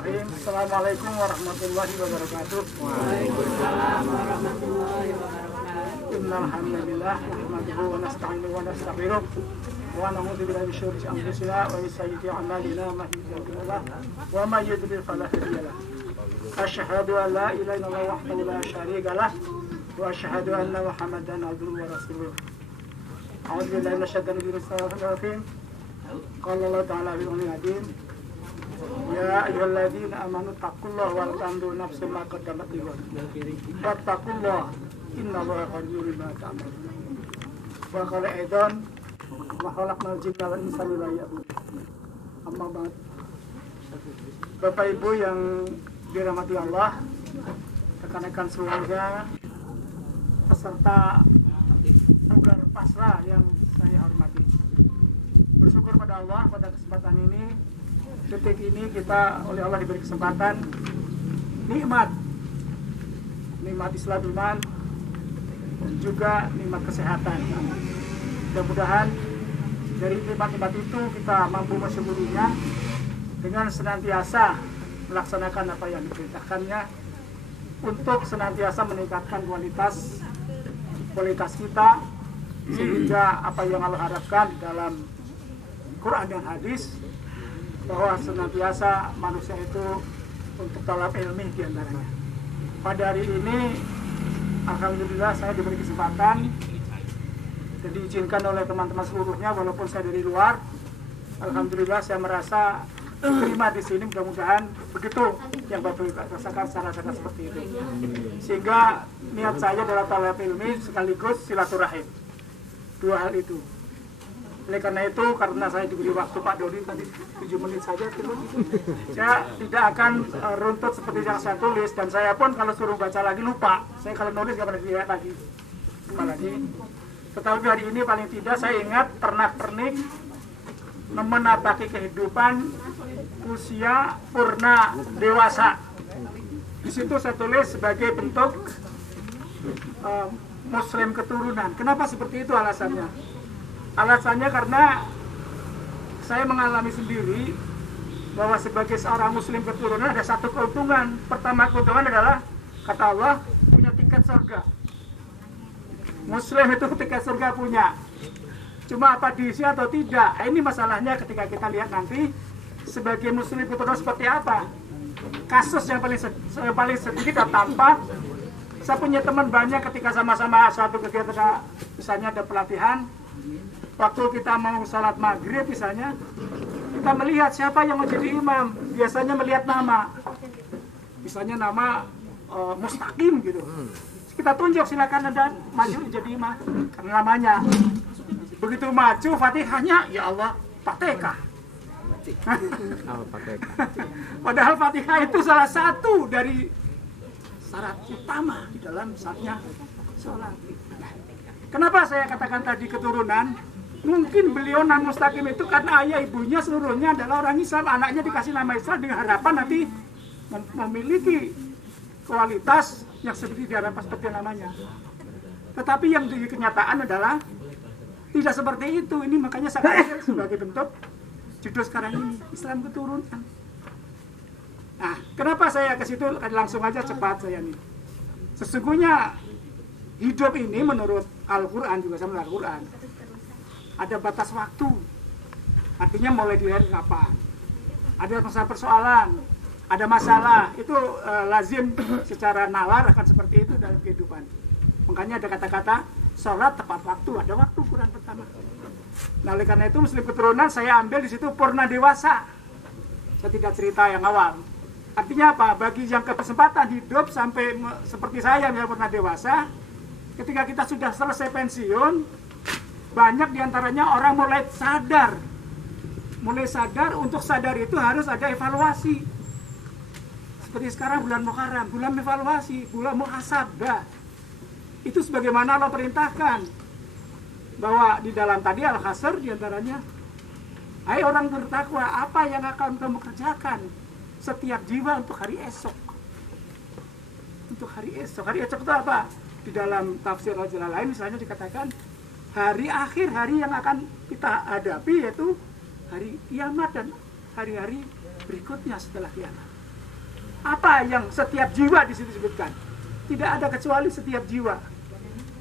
Bismillahirrahmanirrahim. Assalamualaikum warahmatullahi wabarakatuh. Waalaikumsalam warahmatullahi wabarakatuh. Innal hamdalillah nahmaduhu wa nasta'inuhu wa nastaghfiruh wa na'udzu billahi min syururi anfusina wa min sayyiati a'malina may yahdihillahu wa may yudlil fala hadiya lahu. Asyhadu an la ilaha illallah wahdahu la syarika lah wa asyhadu anna Muhammadan abduhu wa rasuluh. A'udzu billahi minasyaitonir rajim. Qala Allah ta'ala bil qadim. Ya ayyuhalladzina amanu taqullaha wal tanzur nafsun ma qaddamat lighad. Wattaqullaha innallaha khabirun bima ta'malun. Wa qala aidan wa khalaqnal jinna wal insa liya'budun. Amma ba'd. Bapak Ibu yang dirahmati Allah, rekan-rekan sekeluarga, peserta Bugar Pasrah yang saya hormati. Bersyukur pada Allah pada kesempatan ini, detik ini kita oleh Allah diberi kesempatan nikmat Islam iman dan juga nikmat kesehatan. Mudah-mudahan dari nikmat-nikmat itu kita mampu mensyukurinya dengan senantiasa melaksanakan apa yang diperintahkannya untuk senantiasa meningkatkan kualitas kita sehingga apa yang Allah harapkan dalam Quran dan hadis bahwa senantiasa manusia itu untuk talab ilmi diantaranya. Pada hari ini alhamdulillah saya diberi kesempatan dan diizinkan oleh teman-teman seluruhnya walaupun saya dari luar. Alhamdulillah saya merasa terima di sini, mudah-mudahan begitu yang Bapak rasakan secara seperti itu. Sehingga niat saya adalah talab ilmi sekaligus silaturahim. Dua hal itu. Oleh karena itu, karena saya diberi waktu Pak Dodi tadi 7 menit saja dulu, saya tidak akan runtut seperti yang saya tulis, dan saya pun kalau suruh baca lagi lupa. Saya kalau nulis nggak pernah dilihat lagi. Apalagi. Tetapi hari ini paling tidak saya ingat pernak-pernik menapaki kehidupan usia purna dewasa. Di situ saya tulis sebagai bentuk Muslim keturunan. Kenapa seperti itu alasannya? Alasannya karena saya mengalami sendiri bahwa sebagai seorang Muslim keturunan ada satu keuntungan. Pertama keuntungan adalah kata Allah punya tiket surga. Muslim itu tiket surga punya. Cuma apa diisi atau tidak? Ini masalahnya ketika kita lihat nanti sebagai Muslim keturunan seperti apa. Kasus yang paling sedikit dan tampak. Saya punya teman banyak ketika sama-sama suatu kegiatan, misalnya ada pelatihan. Waktu kita mau sholat maghrib misalnya, kita melihat siapa yang menjadi imam. Biasanya melihat nama, misalnya nama Mustaqim gitu. Kita tunjuk silakan Anda maju jadi imam karena namanya. Begitu maju Fatihahnya, ya Allah, Fatihah. Padahal Fatihah itu salah satu dari syarat utama di dalam sahnya sholat. Kenapa saya katakan tadi keturunan? Mungkin beliau non mustaqim itu karena ayah ibunya seluruhnya adalah orang Islam, anaknya dikasih nama Islam dengan harapan nanti memiliki kualitas yang seperti diharapkan seperti namanya. Tetapi yang di kenyataan adalah tidak seperti itu. Ini makanya saya katakan sebagai bentuk judul sekarang ini Islam keturunan. Nah, kenapa saya ke situ langsung aja cepat saya nih. Sesungguhnya hidup ini menurut Al-Quran juga sama Al-Quran ada batas waktu. Artinya mulai dilihat kapan. Ada persoalan, ada masalah, itu lazim secara nalar akan seperti itu dalam kehidupan. Makanya ada kata-kata sholat tepat waktu, ada waktu Quran pertama. Nah, oleh karena itu Muslim keturunan saya ambil di situ purna dewasa. Saya tidak cerita yang awal. Artinya apa? Bagi yang kesempatan hidup sampai seperti saya yang purna dewasa, ketika kita sudah selesai pensiun, banyak diantaranya orang mulai sadar. Untuk sadar itu harus ada evaluasi. Seperti sekarang bulan Muharram, bulan evaluasi, bulan muhasabah. Itu sebagaimana Allah perintahkan. Bahwa di dalam tadi Al-Hasr diantaranya, hai orang bertakwa, apa yang akan kamu kerjakan setiap jiwa untuk hari esok? Untuk hari esok. Hari esok itu apa? Di dalam tafsir Al-Jalalain misalnya dikatakan hari akhir, hari yang akan kita hadapi yaitu hari kiamat dan hari-hari berikutnya setelah kiamat. Apa yang setiap jiwa di situ disebutkan? Tidak ada kecuali setiap jiwa.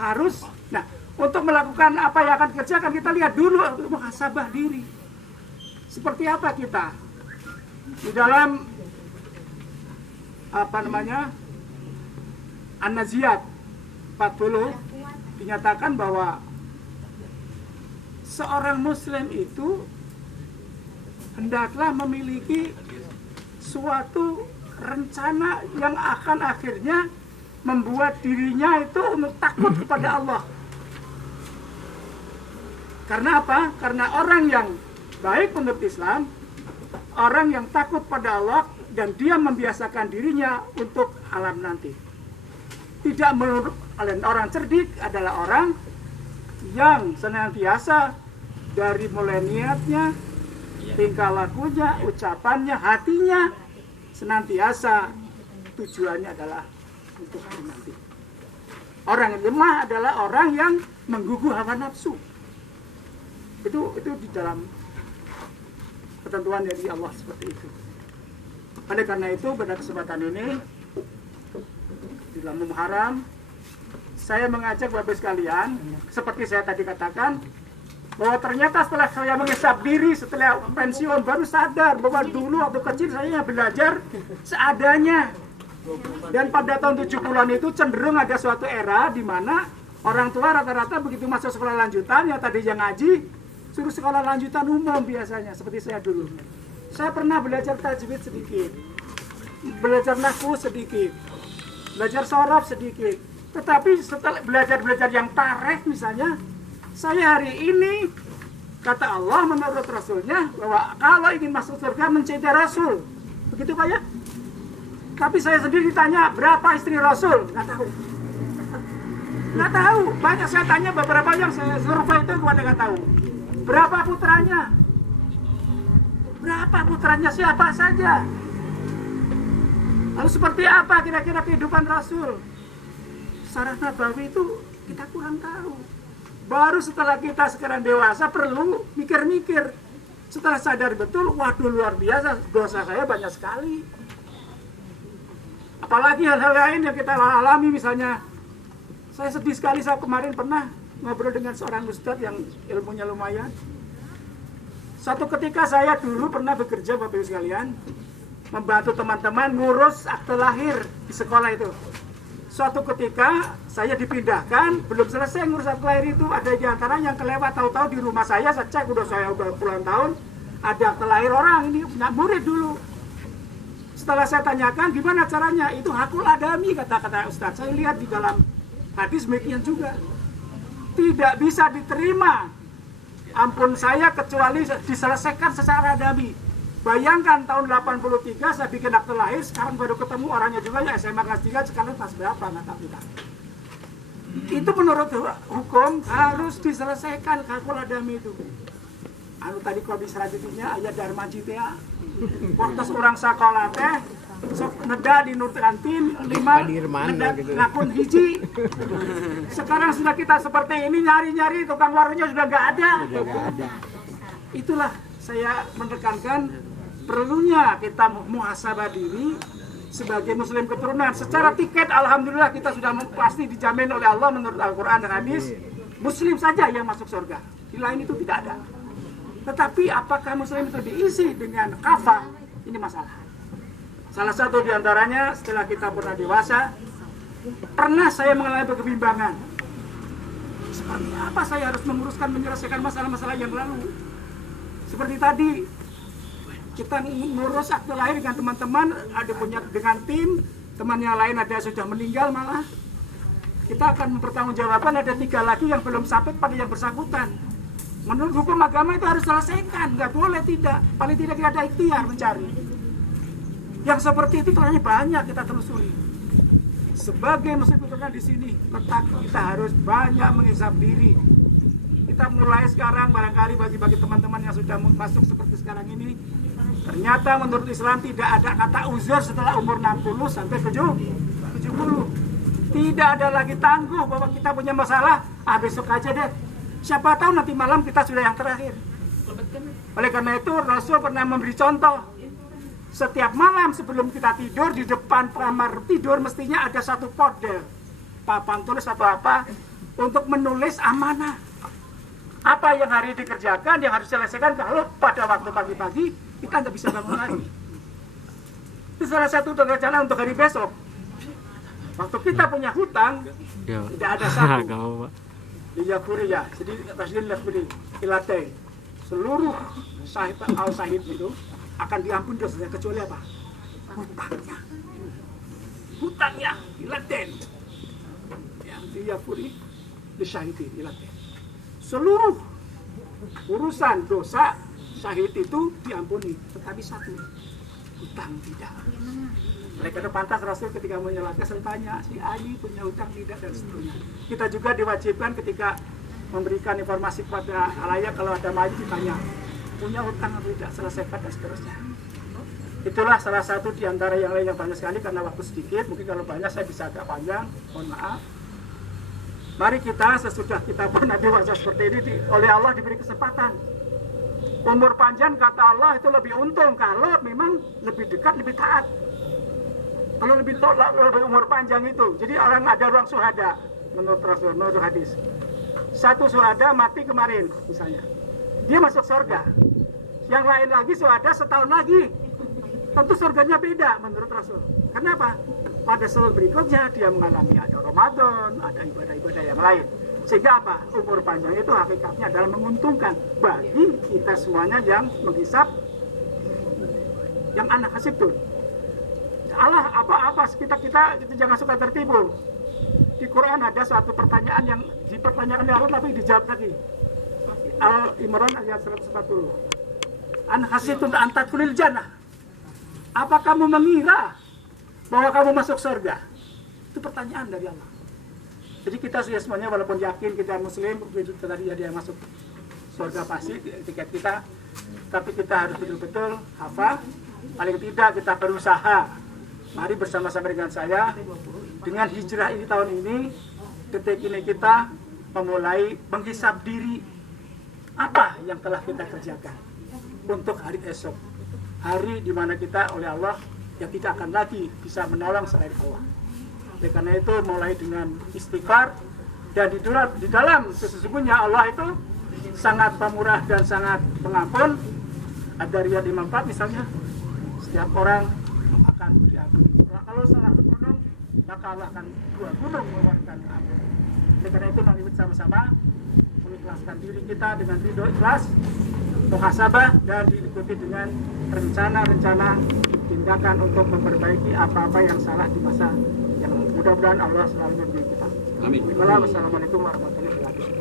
Harus, nah, untuk melakukan apa yang akan dikerjakan, kita lihat dulu muhasabah diri. Seperti apa kita? Di dalam An-Naziyat 40 dinyatakan bahwa seorang muslim itu hendaklah memiliki suatu rencana yang akan akhirnya membuat dirinya itu untuk takut kepada Allah. Karena apa? Karena orang yang baik menurut Islam, orang yang takut pada Allah dan dia membiasakan dirinya untuk alam nanti. Tidak menurut orang cerdik adalah orang yang senantiasa dari mulai niatnya, tingkah lakunya, ucapannya, hatinya senantiasa tujuannya adalah untuk hari nanti. Orang yang lemah adalah orang yang menggugah hawa nafsu. Itu di dalam ketentuan dari Allah seperti itu. Oleh karena itu pada kesempatan ini di dalam Muharram saya mengajak Bapak sekalian, seperti saya tadi katakan, bahwa ternyata setelah saya mengisap diri, setelah pensiun baru sadar bahwa dulu waktu kecil saya belajar seadanya. Dan pada tahun 70-an itu cenderung ada suatu era di mana orang tua rata-rata begitu masuk sekolah lanjutan, yang tadinya ngaji, suruh sekolah lanjutan umum biasanya, seperti saya dulu. Saya pernah belajar tajwid sedikit, belajar nahwu sedikit, belajar sorof sedikit. Tetapi setelah belajar yang tarikh misalnya, saya hari ini, kata Allah menurut Rasulnya, bahwa kalau ingin masuk surga mencintai Rasul. Begitu Pak ya? Tapi saya sendiri ditanya, berapa istri Rasul? Nggak tahu. Nggak tahu. Banyak saya tanya, beberapa yang saya survei itu kepada nggak tahu. Berapa putranya? Berapa putranya? Siapa saja? Lalu seperti apa kira-kira kehidupan Rasul? Syarah Nabawi itu kita kurang tahu. Baru setelah kita sekarang dewasa perlu mikir-mikir. Setelah sadar betul, waduh luar biasa, dosa saya banyak sekali. Apalagi hal-hal lain yang kita alami, misalnya saya sedih sekali, saya kemarin pernah ngobrol dengan seorang ustadz yang ilmunya lumayan. Suatu ketika saya dulu pernah bekerja, Bapak Ibu sekalian, membantu teman-teman ngurus akte lahir di sekolah itu. Suatu ketika saya dipindahkan, belum selesai ngurus akte lahir itu, ada di antara yang kelewat, tahu-tahu di rumah saya cek, saya udah puluhan tahun, ada akte lahir orang, ini punya murid dulu. Setelah saya tanyakan gimana caranya, itu hakul adami, kata Ustadz. Saya lihat di dalam hadis demikian juga. Tidak bisa diterima, ampun saya, kecuali diselesaikan secara adami. Bayangkan tahun 83 saya bikin akte lahir, sekarang baru ketemu orangnya juga ya SMA kelas 3, sekarang kelas berapa nggak tahu kita. Itu menurut hukum harus diselesaikan hakul adami itu. Anu tadi kalau selanjutnya ayat Dharma Cita, waktu orang sekolah teh sok neda di nur kantin 5 neda ngakun hiji. Sekarang sudah kita seperti ini, nyari-nyari tukang warungnya sudah nggak ada. Itulah saya menekankan perlunya kita muhasabah diri sebagai muslim keturunan. Secara tiket alhamdulillah kita sudah pasti dijamin oleh Allah menurut Al-Quran dan hadis, muslim saja yang masuk surga, di lain itu tidak ada. Tetapi apakah muslim itu diisi dengan kafah? Ini masalah. Salah satu diantaranya, setelah kita pernah dewasa, pernah saya mengalami kebimbangan. Seperti apa saya harus menguruskan, menyelesaikan masalah-masalah yang lalu. Seperti tadi, kita ngurus akte lahir dengan teman-teman, ada punya dengan tim, teman yang lain ada sudah meninggal malah. Kita akan mempertanggungjawabkan, ada 3 lagi yang belum sampai pada yang bersangkutan. Menurut hukum agama itu harus selesaikan, nggak boleh tidak. Paling tidak kita ada ikhtiar mencari. Yang seperti itu ternyata banyak kita telusuri. Sebagai muslim keturunan di sini, tetap kita harus banyak menghisap diri. Kita mulai sekarang, barangkali bagi teman-teman yang sudah masuk seperti sekarang ini, ternyata menurut Islam tidak ada kata uzur setelah umur 60 sampai 70. Tidak ada lagi tangguh bahwa kita punya masalah, besok aja deh. Siapa tahu nanti malam kita sudah yang terakhir. Oleh karena itu Rasul pernah memberi contoh. Setiap malam sebelum kita tidur, di depan kamar tidur mestinya ada satu folder, papan tulis atau apa, untuk menulis amanah. Apa yang hari dikerjakan, yang harus diselesaikan kalau pada waktu pagi-pagi kita nggak bisa bangun lagi. Itu salah satu rencana untuk hari besok. Waktu kita punya hutang, tidak ada satu. Iya Kuria, jadi Presiden Lakbudi Ilate, seluruh sahid al-sahid itu akan diampuni dosanya kecuali apa? Hutangnya Ilaten. Yang dia Kuri disyahidi Ilaten. Seluruh urusan dosa syahid itu diampuni, tetapi satu, hutang tidak. Mereka itu pantas Rasul ketika menyelatkan tanya si Ali punya hutang tidak dan seterusnya. Kita juga diwajibkan ketika memberikan informasi kepada halayak kalau ada mayit ditanya punya hutang atau tidak, selesaikan dan seterusnya. Itulah salah satu di antara yang lain yang banyak sekali karena waktu sedikit. Mungkin kalau banyak saya bisa agak panjang, mohon maaf. Mari kita sesudah kita pernah dewasa seperti ini oleh Allah diberi kesempatan. Umur panjang kata Allah itu lebih untung kalau memang lebih dekat, lebih taat. Kalau lebih umur panjang itu. Jadi orang ada ruang syuhada menurut Rasul, menurut hadis. Satu syuhada mati kemarin misalnya. Dia masuk surga. Yang lain lagi syuhada setahun lagi. Tentu surganya beda menurut Rasul. Kenapa? Pada setahun berikutnya dia mengalami ada Ramadan, ada ibadah-ibadah yang lain. Sehingga apa? Umur panjang itu hakikatnya adalah menguntungkan bagi kita semuanya yang menghisap, yang anak hasibun. Allah apa-apa kita jangan suka tertipu. Di Quran ada suatu pertanyaan yang dipertanyakan oleh Allah tapi dijawab lagi. Al-Imran ayat 140. An hasibun an tadkhulul jannah. Apa kamu mengira bahwa kamu masuk surga? Itu pertanyaan dari Allah. Jadi kita semuanya walaupun yakin kita muslim, begitu tadi ada yang masuk surga pasti tiket kita, tapi kita harus betul-betul hafal. Paling tidak kita berusaha. Mari bersama-sama dengan saya, dengan hijrah ini tahun ini, detik ini kita memulai menghisap diri apa yang telah kita kerjakan untuk hari esok, hari di mana kita oleh Allah yang tidak akan lagi bisa menolong selain Allah. Oleh karena itu mulai dengan istighfar, dan di dalam sesungguhnya Allah itu sangat pemurah dan sangat pengampun. Ada riwayat Imam 4 misalnya, setiap orang akan diampuni. Kalau salah gunung, maka Allah akan 2 gunung mengeluarkan ampun. Oleh karena itu mari bersama-sama mengikhlaskan diri kita dengan ridho ikhlas, muhasabah, dan diikuti dengan rencana-rencana tindakan untuk memperbaiki apa-apa yang salah di masa yang lalu. Mudah-mudahan Allah selalu membimbing kita. Amin. Wassalamualaikum warahmatullahi wabarakatuh.